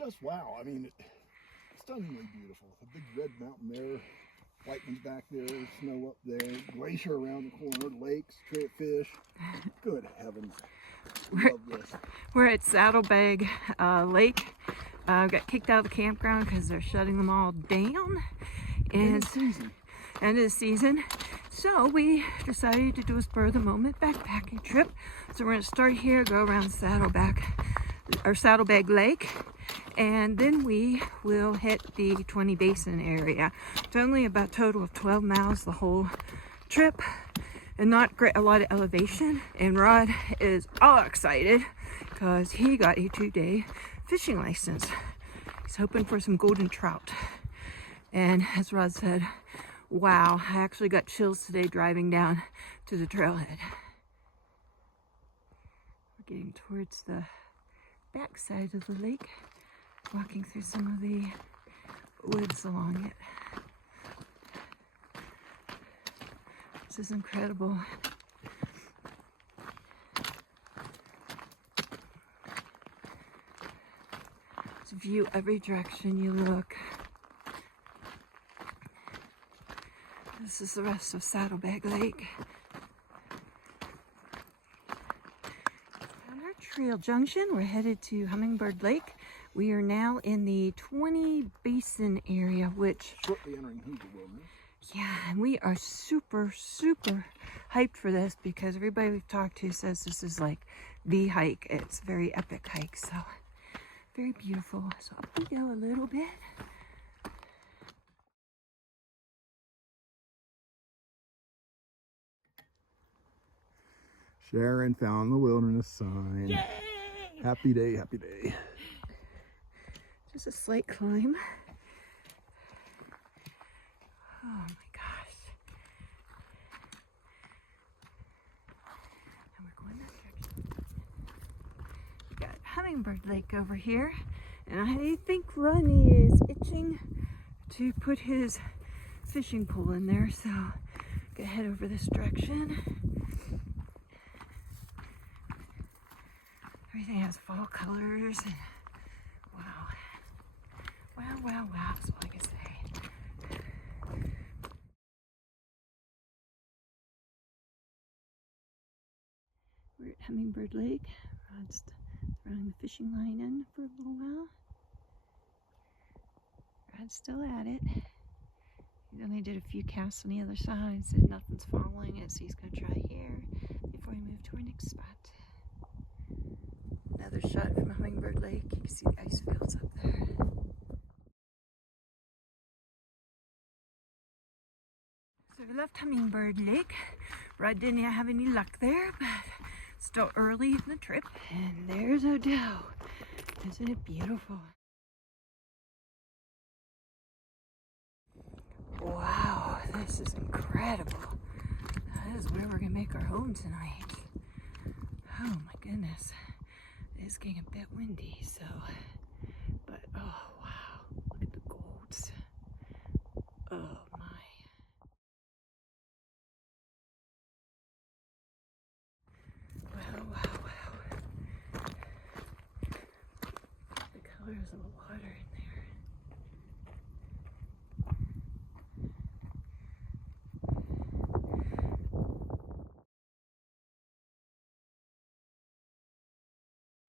just wow. I mean, stunningly beautiful. A big red mountain there, Whiteman's back there, snow up there, glacier around the corner, lakes, fish. Good heavens. Love this. We're at Saddlebag Lake. Got kicked out of the campground because they're shutting them all down. End of season. End of the season. So we decided to do a spur of the moment backpacking trip. So we're going to start here, go around Saddlebag Lake, and then we will hit the 20 Basin area. It's only about a total of 12 miles the whole trip, and not a lot of elevation. And Rod is all excited because he got a 2-day fishing license. He's hoping for some golden trout. And as Rod said, wow, I actually got chills today driving down to the trailhead. We're getting towards the back side of the lake, walking through some of the woods along it. This is incredible. It's a view every direction you look. This is the rest of Saddlebag Lake. On our trail junction, we're headed to Hummingbird Lake. We are now in the 20 Basin area, which... shortly entering the wilderness. Yeah, and we are super, super hyped for this because everybody we've talked to says this is like the hike. It's a very epic hike, so very beautiful. So up we go a little bit. Sharon found the wilderness sign. Yay! Happy day, happy day. Just a slight climb. Oh my gosh. And we're going that direction. We got Hummingbird Lake over here. And I think Ronnie is itching to put his fishing pole in there. So I'm gonna head over this direction. Everything has fall colors. And wow. Wow, wow, wow. That's all I can say. We're at Hummingbird Lake. Rod's throwing the fishing line in for a little while. Rod's still at it. He only did a few casts on the other side, said nothing's following it, so he's going to try here before we move to our next spot. Another shot from Hummingbird Lake. You can see the ice fields up there. So we left Hummingbird Lake. Rod didn't have any luck there, but still early in the trip. And there's Odell. Isn't it beautiful? Wow, this is incredible. That is where we're gonna make our home tonight. Oh my goodness. It is getting a bit windy, so, but oh wow, look at the golds. Oh my. Wow, wow, wow. The colors of the water in there.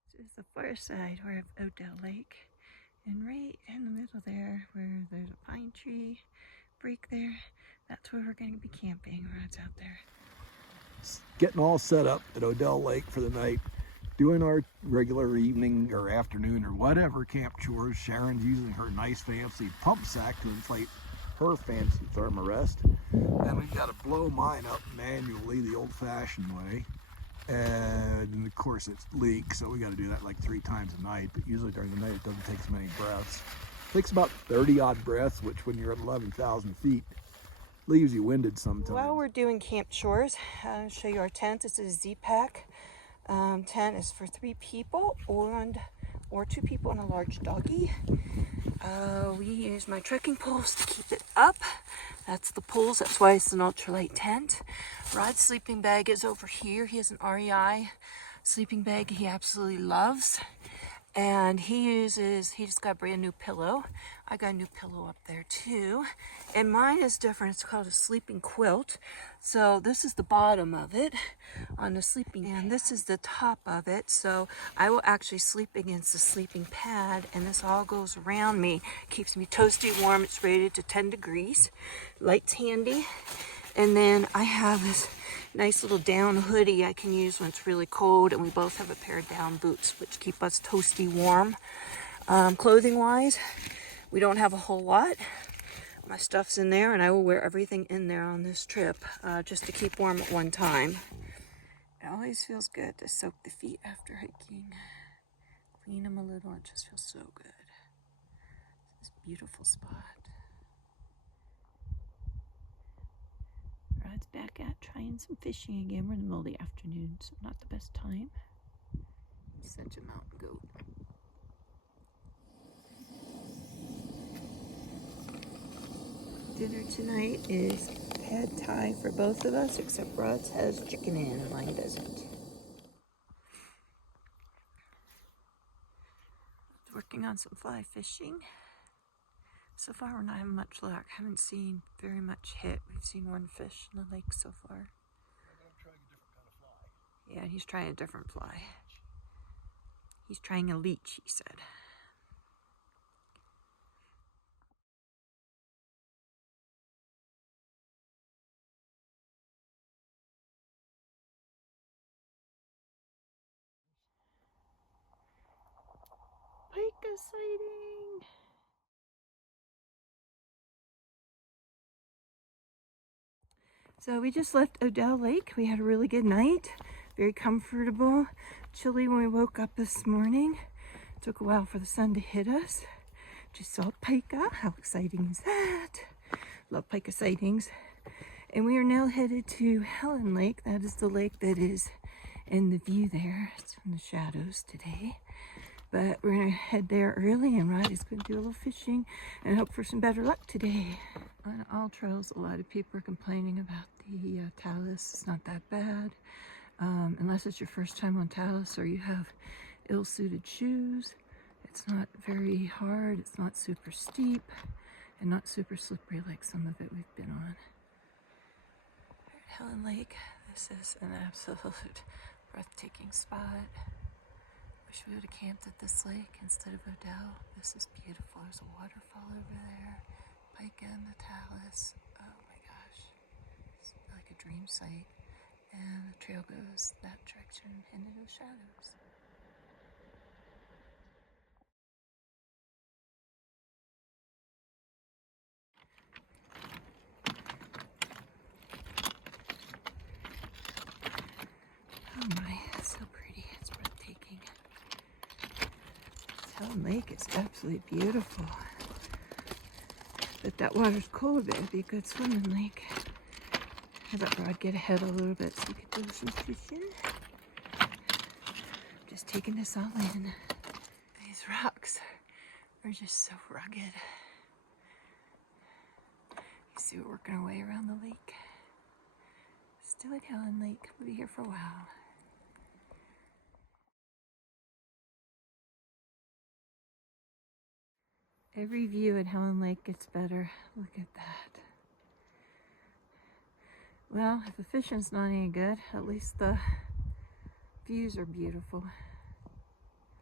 This is the far side of Odell Lake. And right in the middle there, where there's a pine tree break there, that's where we're going to be camping. Rod's out there. Getting all set up at Odell Lake for the night, doing our regular evening or afternoon or whatever camp chores. Sharon's using her nice fancy pump sack to inflate her fancy thermarest. And we've got to blow mine up manually the old-fashioned way. And of course it's leaks, so we got to do that like 3 times a night, but usually during the night it doesn't take so many breaths. It takes about 30 odd breaths, which when you're at 11,000 feet leaves you winded sometimes. While we're doing camp chores, I'll show you our tent. This is a Z-Pack. Tent is for 3 people or 2 people and a large doggy. We use my trekking poles to keep it up. That's the poles, that's why it's an ultralight tent. Rod's sleeping bag is over here. He has an REI sleeping bag he absolutely loves. And he just got a brand new pillow. I got a new pillow up there too. And mine is different. It's called a sleeping quilt. So this is the bottom of it on the sleeping, and this is the top of it. So I will actually sleep against the sleeping pad, and this all goes around me. Keeps me toasty warm. It's rated to 10 degrees. Light's handy. And then I have this nice little down hoodie I can use when it's really cold, and we both have a pair of down boots which keep us toasty warm. Clothing wise, we don't have a whole lot. My stuff's in there, and I will wear everything in there on this trip just to keep warm at one time. It always feels good to soak the feet after hiking. Clean them a little. It just feels so good. This beautiful spot. Rod's back at trying some fishing again. We're in the middle of the afternoon, so not the best time. He's such a mountain goat. Dinner tonight is pad thai for both of us, except Rod's has chicken in and mine doesn't. Working on some fly fishing. So far we're not having much luck. Haven't seen very much hit. We've seen one fish in the lake so far. I'm trying a different kind of fly. Yeah, he's trying a different fly. He's trying a leech, he said. Pika sighting! So we just left Odell Lake. We had a really good night. Very comfortable. Chilly when we woke up this morning. Took a while for the sun to hit us. Just saw pika. How exciting is that? Love pika sightings. And we are now headed to Helen Lake. That is the lake that is in the view there. It's in the shadows today. But we're gonna head there early, and Rod is gonna do a little fishing and hope for some better luck today. On all trails, a lot of people are complaining about the talus. It's not that bad, unless it's your first time on talus or you have ill-suited shoes. It's not very hard, it's not super steep, and not super slippery like some of it we've been on. At Helen Lake, this is an absolute breathtaking spot. Wish we would have camped at this lake instead of Odell. This is beautiful. There's a waterfall over there. Pika and the talus. Oh my gosh. It's like a dream site. And the trail goes that direction into those shadows. Oh my, it's so pretty. It's breathtaking. Helen Lake is absolutely beautiful. But that water's cold. It'd be a good swimming lake. I let Rod get ahead a little bit so we could do some fishing. Just taking this all in. These rocks are just so rugged. You see we're working our way around the lake. Still at Helen Lake. We'll be here for a while. Every view at Helen Lake gets better. Look at that. Well, if the fishing's not any good, at least the views are beautiful.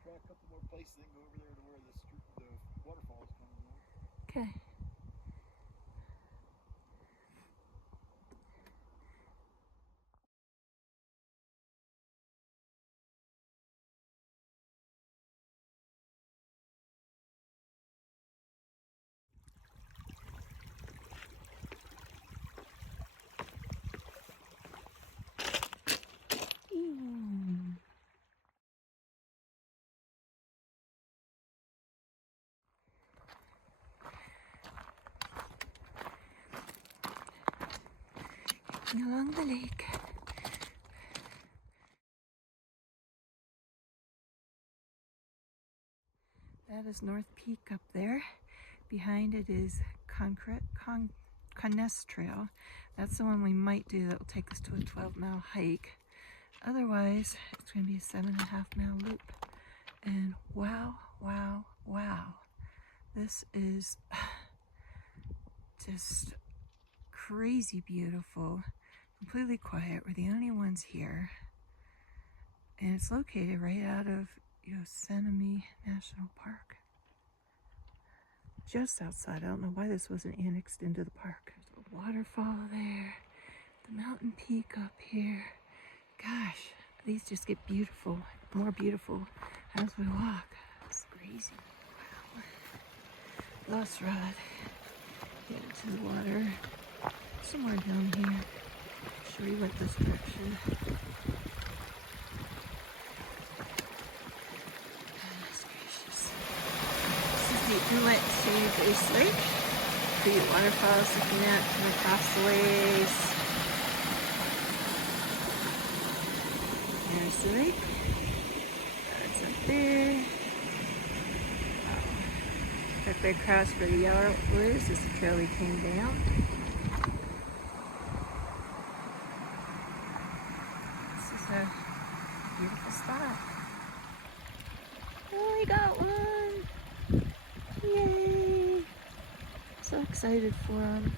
Try a couple more places and go over there to where the waterfall is coming in. Okay. Along the lake. That is North Peak up there. Behind it is Conness Trail. That's the one we might do that will take us to a 12-mile hike. Otherwise, it's going to be a 7.5-mile loop And wow, wow, wow. This is just crazy beautiful, completely quiet. We're the only ones here. And it's located right out of Yosemite National Park. Just outside. I don't know why this wasn't annexed into the park. There's a waterfall there. The mountain peak up here. Gosh, these just get beautiful, more beautiful as we walk. It's crazy. Wow. Lost rod. Get into the water. Somewhere down here. I'm sure we went this direction. Goodness gracious. This is the inlet to Conness Lake. Pretty waterfalls looking at from across the ways. There's the lake. That's up there. Wow. Got the across for the yellow woods. This is the trail we came down. This is a beautiful spot. Oh, we got one! Yay! So excited for him.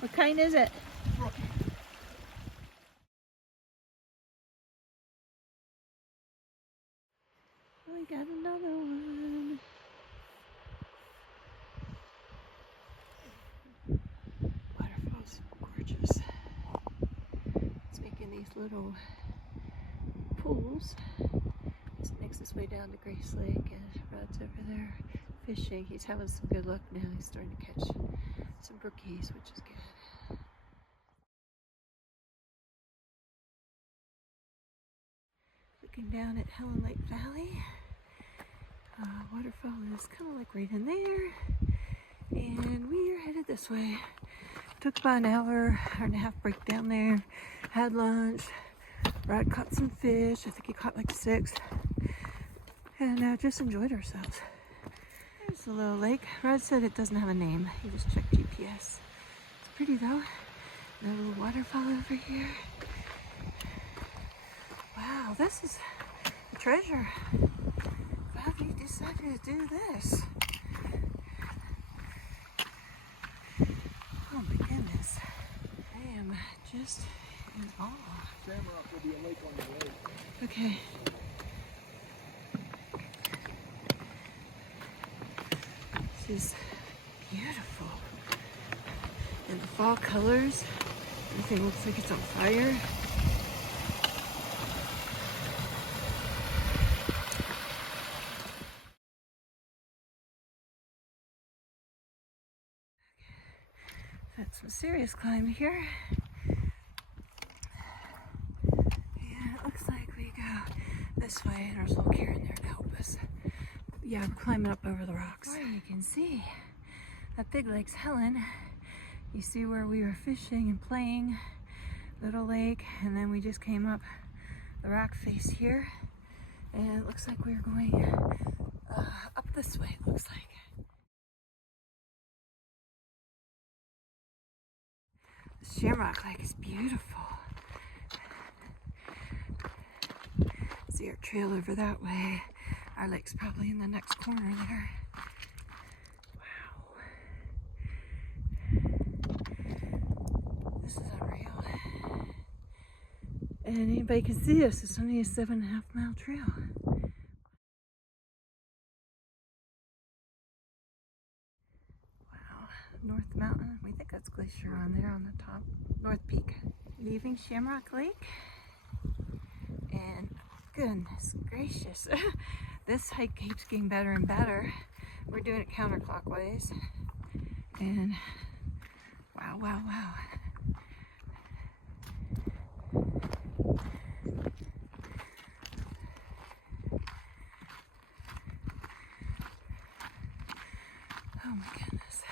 What kind is it? Rookie. Oh, we got another one. Waterfall's gorgeous. It's making these little pools. It makes its way down to Glacier Lake, and Rod's over there fishing. He's having some good luck now. He's starting to catch some brookies, which is good. Looking down at Helen Lake Valley. Waterfall is kind of like right in there. And we are headed this way. Took about an hour and a half break down there. Had lunch. Rod caught some fish. I think he caught like 6. And just enjoyed ourselves. There's a little lake. Rod said it doesn't have a name. He just checked GPS. It's pretty though. And a little waterfall over here. Wow, this is a treasure. Glad we decided to do this. Oh my goodness. I am just in awe. Shamrock will be a lake on the way. Okay. This is beautiful. And the fall colors. Everything looks like it's on fire. That's some serious climb here. And it looks like we go this way, and there's a little cairn there to help us. Yeah, we're climbing up over the rocks. You can see that big lake's Helen. You see where we were fishing and playing, little lake, and then we just came up the rock face here, and it looks like we're going up this way, it looks like. The Shamrock Lake is beautiful. See our trail over that way. Our lake's probably in the next corner there. Wow. This is unreal. And anybody can see us. It's only a 7.5 mile trail. Wow. North Mountain. We think that's Glacier on there on the top. North Peak. Leaving Shamrock Lake. And goodness gracious. This hike keeps getting better and better. We're doing it counterclockwise. And wow, wow, wow. Oh my goodness.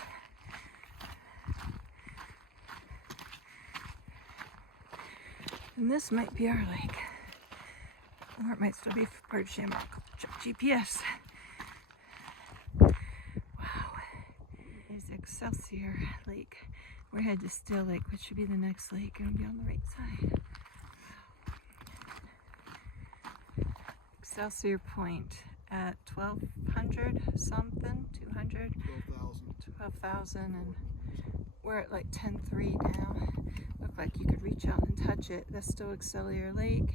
And this might be our lake. Or it might still be part of Shamrock. Check GPS. Wow. Here's Excelsior Lake. We're headed to Still Lake, which should be the next lake. It'll be on the right side. Wow. Excelsior Point at 1,200 something, 200, 12,000, and we're at like 10,300 now. Look like you could reach out and touch it. That's still Excelsior Lake,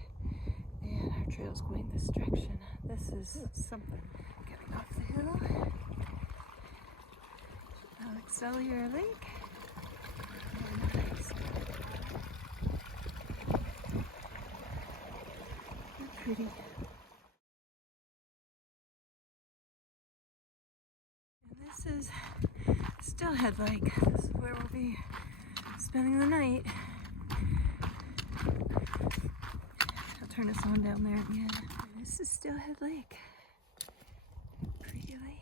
and our trail's going this direction. This is something. Getting off the hill. Excelsior Lake. Nice. They're pretty. And this is Steelhead Lake. This is where we'll be spending the night. I'll turn this on down there again. And this is Steelhead Lake. Pretty lake.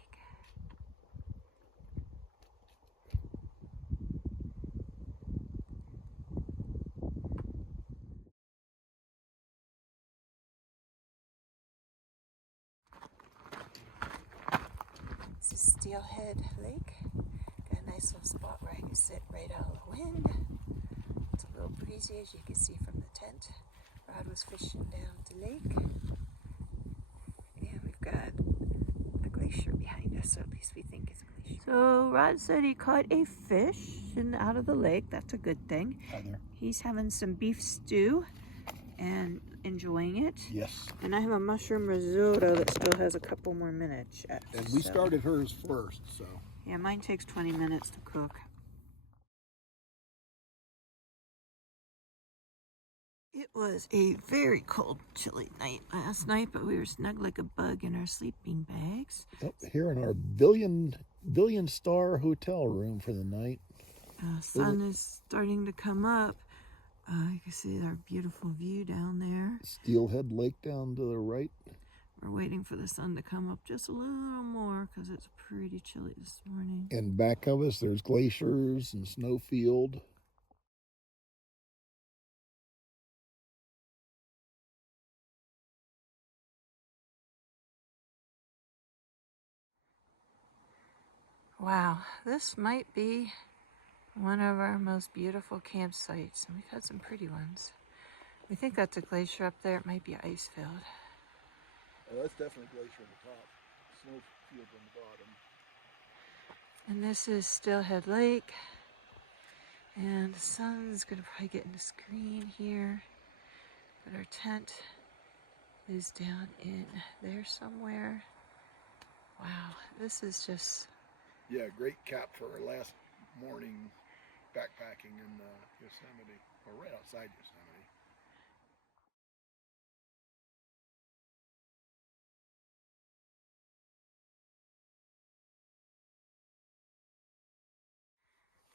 This is Steelhead Lake. Got a nice little spot where I can sit right out of the wind. It's a little breezy, as you can see from the tent. Rod was fishing down the lake. And we've got a glacier behind us, so at least we think it's a glacier. So Rod said he caught a fish out of the lake. That's a good thing. Hi there. He's having some beef stew and enjoying it. Yes. And I have a mushroom risotto that still has a couple more minutes yet. And we started hers first, so. Yeah, mine takes 20 minutes to cook. It was a very cold, chilly night last night, but we were snug like a bug in our sleeping bags. Yep, here in our billion star hotel room for the night. Sun is starting to come up. You can see our beautiful view down there. Steelhead Lake down to the right. We're waiting for the sun to come up just a little more because it's pretty chilly this morning. And back of us, there's glaciers and snowfield. Wow, this might be one of our most beautiful campsites, and we've had some pretty ones. We think that's a glacier up there. It might be ice filled. Oh, that's definitely glacier on the top. Snowfield on the bottom. And this is Steelhead Lake. And the sun's gonna probably get in the screen here. But our tent is down in there somewhere. Wow, this is just... Yeah, great cap for our last morning backpacking in Yosemite, or right outside Yosemite.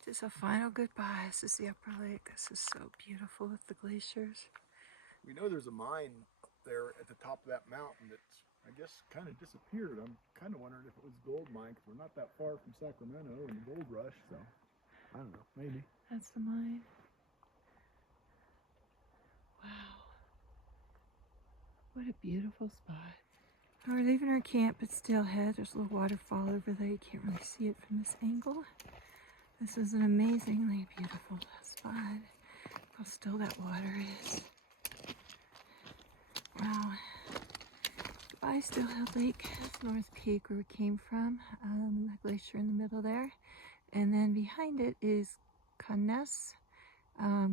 Just a final goodbye. This is the upper lake. This is so beautiful with the glaciers. We know there's a mine up there at the top of that mountain that's, I guess, kind of disappeared. I'm kind of wondering if it was a gold mine, because we're not that far from Sacramento and the gold rush, so I don't know, maybe. That's the mine. Wow. What a beautiful spot. We're leaving our camp at Steelhead. There's a little waterfall over there. You can't really see it from this angle. This is an amazingly beautiful spot. How still that water is. Wow. Goodbye, Steelhead Lake. That's North Peak where we came from. That glacier in the middle there. And then behind it is Conness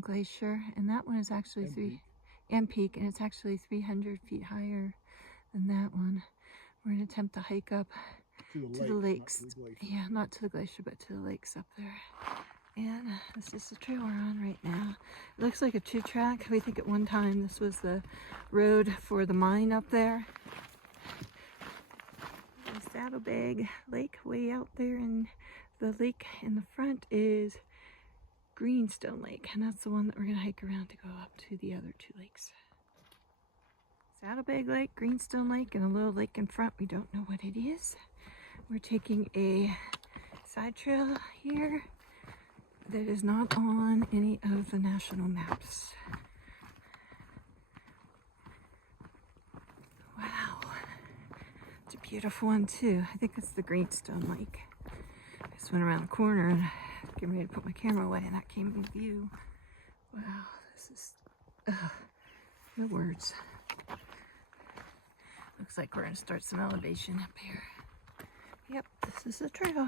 Glacier. And that one is actually Peak, and it's actually 300 feet higher than that one. We're going to attempt to hike up to the lakes. Yeah, not to the glacier, but to the lakes up there. And this is the trail we're on right now. It looks like a 2-track. We think at one time this was the road for the mine up there. The Saddlebag Lake way out there, and the lake in the front is Greenstone Lake, and that's the one that we're going to hike around to go up to the other 2 lakes. Saddlebag Lake, Greenstone Lake, and a little lake in front. We don't know what it is. We're taking a side trail here that is not on any of the national maps. Wow. It's a beautiful one too. I think it's the Greenstone Lake. I just went around the corner and getting ready to put my camera away, and that came in view. Wow, this is no words. Looks like we're gonna start some elevation up here. Yep, this is the trail.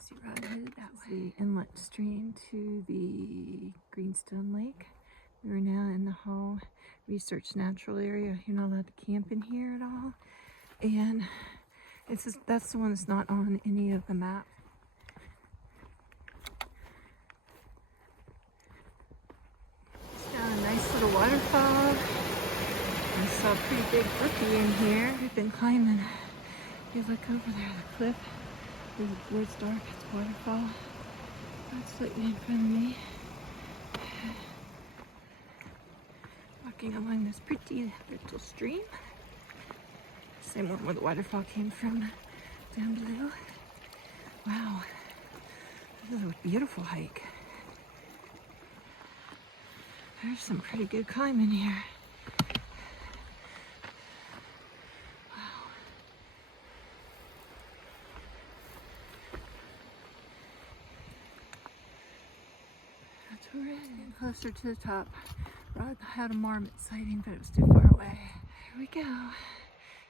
See, right headed that way. The inlet stream to the Greenstone Lake. We are now in the Hall Research Natural Area. You're not allowed to camp in here at all. And that's the one that's not on any of the maps. It's got a nice little waterfall. I saw a pretty big brookie in here. We've been climbing. You look over there, the cliff. Where it's dark, it's a waterfall. That's slightly in front of me. Walking along this pretty little stream. Same one where the waterfall came from down below. Wow, this is a beautiful hike. There's some pretty good climbing here. Wow. That's where we're getting closer to the top. Rod had a marmot sighting, but it was too far away. Here we go.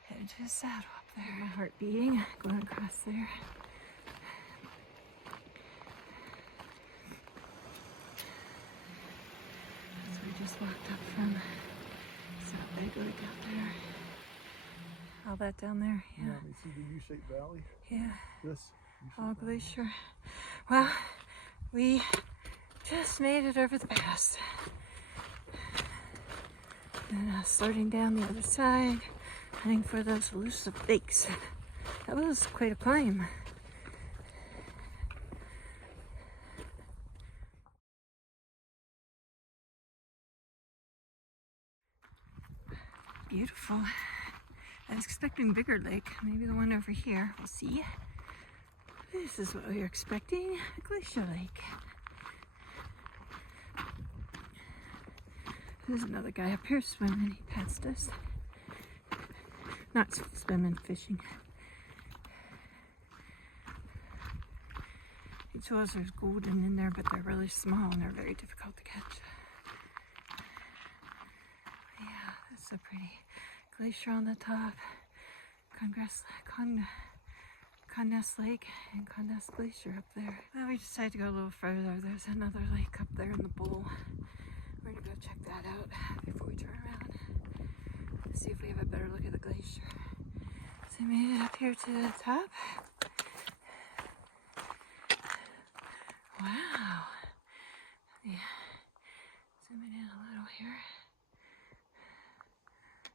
Headed to the saddle up there. My heart beating, going across there. So we just walked up from Saddlebag Lake out there. All that down there, yeah. You want me to see the U-shaped valley? Yeah. This? All Glacier. Well, we just made it over the pass. And starting down the other side, heading for those elusive lakes. That was quite a climb. Beautiful. I was expecting bigger lake, maybe the one over here. We'll see. This is what we were expecting, a glacier lake. There's another guy up here swimming. He passed us. Not swimming, fishing. He told us there's golden in there, but they're really small and they're very difficult to catch. Yeah, that's so pretty. Glacier on the top. Conness Lake and Conness Glacier up there. Well, we decided to go a little further. There's another lake up there in the bowl. We're gonna go check that out before we turn around. See if we have a better look at the glacier. So we made it up here to the top. Wow. Yeah. Zooming in a little here.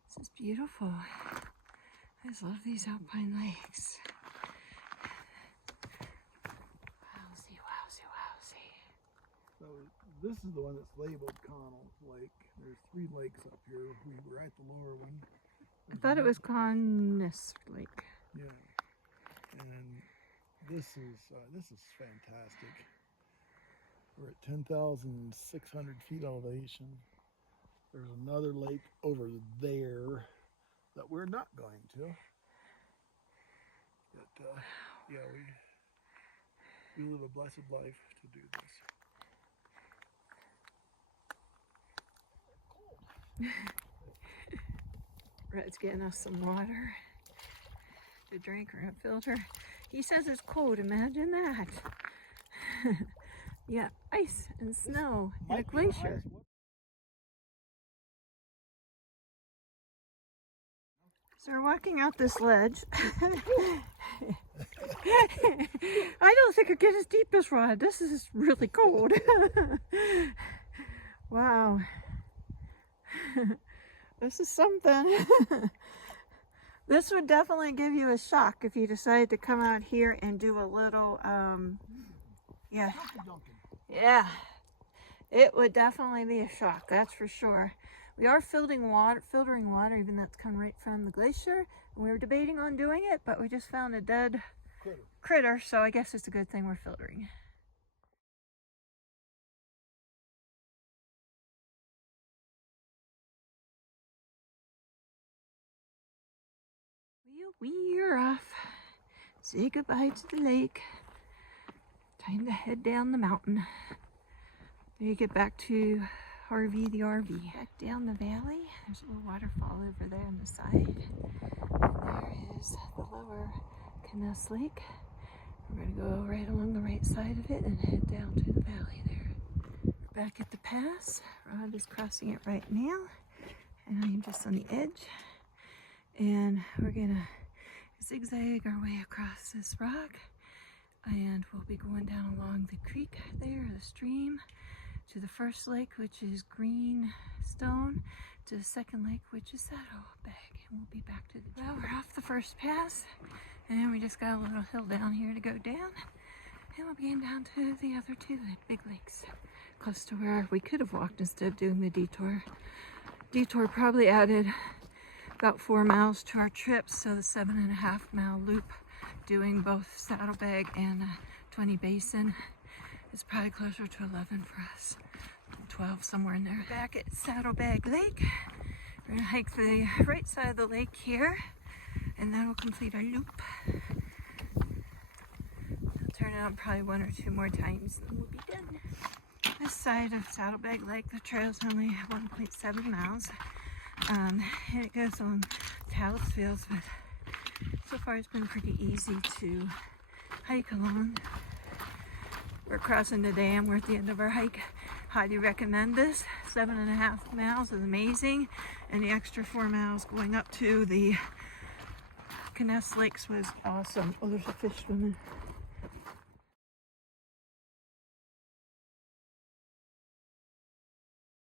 This is beautiful. I just love these alpine lakes. Wowsy, wowsy, wowsy. So this is the one that's labeled Conness Lake. There's 3 lakes up here. We were at the lower one. I thought it was Conness Lake. Yeah. And this is fantastic. We're at 10,600 feet elevation. There's another lake over there that we're not going to. But yeah, we live a blessed life to do this. Red's getting us some water to drink. We're gonna filter. He says it's cold. Imagine that. Yeah, ice and snow in a glacier. So we're walking out this ledge. I don't think it gets as deep as Rod. This is really cold. Wow. This is something. This would definitely give you a shock if you decided to come out here and do a little, yeah, it would definitely be a shock, that's for sure. We are filtering water, even though it's come right from the glacier. We were debating on doing it, but we just found a dead critter, so I guess it's a good thing we're filtering. We're off. Say goodbye to the lake. Time to head down the mountain. We get back to RV, the RV. Back down the valley, there's a little waterfall over there on the side. And there is the lower Conness Lake. We're gonna go right along the right side of it and head down to the valley there. We're back at the pass. Rod is crossing it right now, and I'm just on the edge. And we're gonna zigzag our way across this rock, and we'll be going down along the creek there, the stream, to the first lake, which is Greenstone, to the second lake, which is Saddlebag, and we'll be back to the... Well, we're off the first pass, and we just got a little hill down here to go down, and we'll be getting down to the other two big lakes, close to where we could have walked instead of doing the detour. Detour probably added about 4 miles to our trip, so the 7.5 mile loop doing both Saddlebag and 20 Basin is probably closer to 11 for us, 12 somewhere in there. Back at Saddlebag Lake, we're gonna hike the right side of the lake here, and then we'll complete our loop. I'll turn it on probably 1 or 2 more times, and then we'll be done. This side of Saddlebag Lake, the trail's only 1.7 miles. And it goes on talus fields, but so far it's been pretty easy to hike along. We're crossing the dam. We're at the end of our hike. Highly recommend this. 7.5 miles is amazing, and the extra 4 miles going up to the Conness Lakes was awesome. Oh, there's a fish swimming.